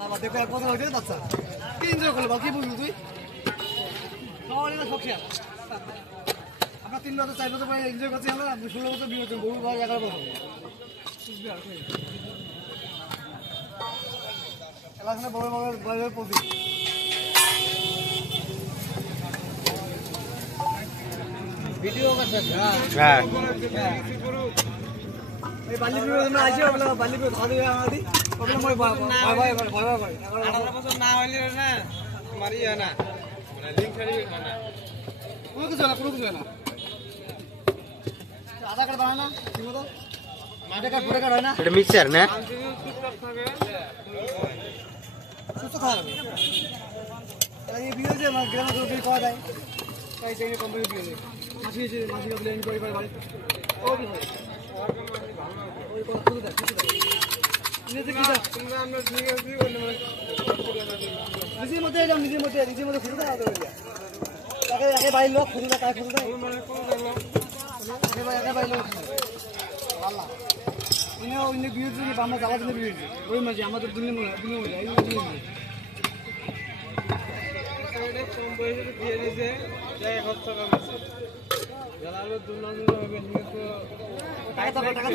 দেখো এক কথা হয়েছে বাচ্চা কি এনজয় করলো বল কি বুঝলি তুই সবারই না শখ শেয়ার আমরা 3 বছর 4 বছর পরে এনজয় করছি আমরা 16 বছর বিয়ে করছি বহু ভাই 11 বছর খেলাখানে বড় বড় বড় প্রতি ভিডিও করতে হ্যাঁ এই বালিপুর আমরা আসি আমরা বালিপুর খাওয়া দিয়ে আমাদের প্রবলেম হয় ভয় ভয় করে ভয় ভয় করে 18 বছর না হইলে না মারি যায় না মানে লিংক ছাড়ি না কোনো কিছু না আধা কার্ড বানায় না ঠিক মতো আধা কার্ড পুরো কার্ড হয় না এটা মিক্সার না সুস্থ থাকবে এই ভিডিও যে আমার গ্রামে তো বিল পাওয়া যায় তাই সেই কোম্পানি দিয়ে মাসি ব্লেন্ড করে বাড়ি ও কি হয় ওই কথা শুরু দেখ নিজে কি দেখ তোমরা আমরা ঠিক আছি নিজের মধ্যে খুঁজে দেওয়া তাকে একে বাইর লোক খুঁজে দেয় কাজ খুঁজে দেয় একে বাইর লোক আল্লাহ অন্য বিয়ে আমরা যাওয়ার জন্য বিয়ে ওই মাঝে আমাদের দুনিয়া মনে এই দুনিয়া মনে কম বয়সে বিয়ে দিয়েছে জায়গা খরচ কম আছে যারা দুর্নাম হবে টাকা